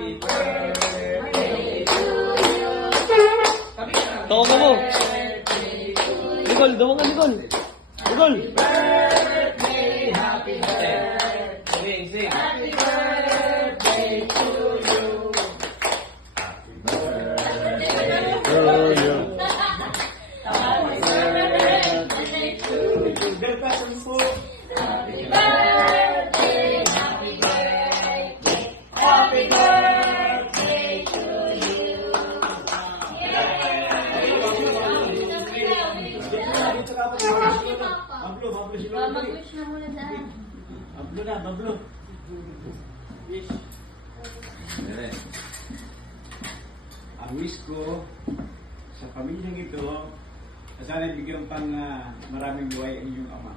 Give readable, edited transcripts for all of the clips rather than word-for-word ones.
Happy birthday to you. Tawa mo. Nicole, dawa ka, Nicole. Nicole. Birthday, happy birthday. Sing. Happy birthday to you. Happy birthday to you. Happy birthday to you. Happy birthday, happy birthday. Happy birthday to you. Mag-wish na muna dahil. Bablo. Wish. Ang wish ko sa pamilyang ito, sana bigyan pang maraming buhay ang inyong ama.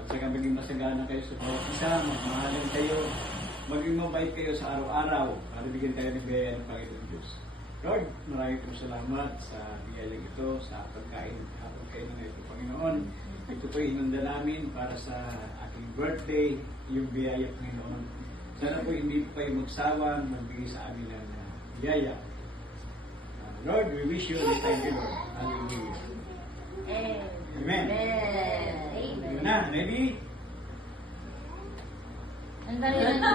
At saka maging masagana kayo sa bawat isa, magmahalan kayo, maging mabait kayo sa araw-araw, para bigyan tayo ng biyaya ng Panginoon Diyos. Lord, maraming pong salamat sa biyayang ito, sa pagkain na ito, Panginoon. Ito po inunda namin para sa aking birthday, yung biyaya, Panginoon. Sana po hindi po kayo magsawa, magbigay sa amin ng biyaya. Lord, we wish you and thank you, Lord. Hallelujah. Amen. Yun na, ready? Ang dali na.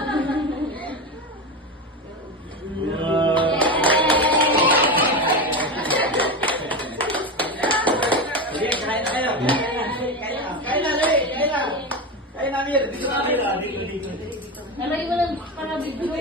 Sige, kain na kayo. Kain na, Lay. Kain na, Mir. Dito na, Mir. Nalagay mo lang para biglo.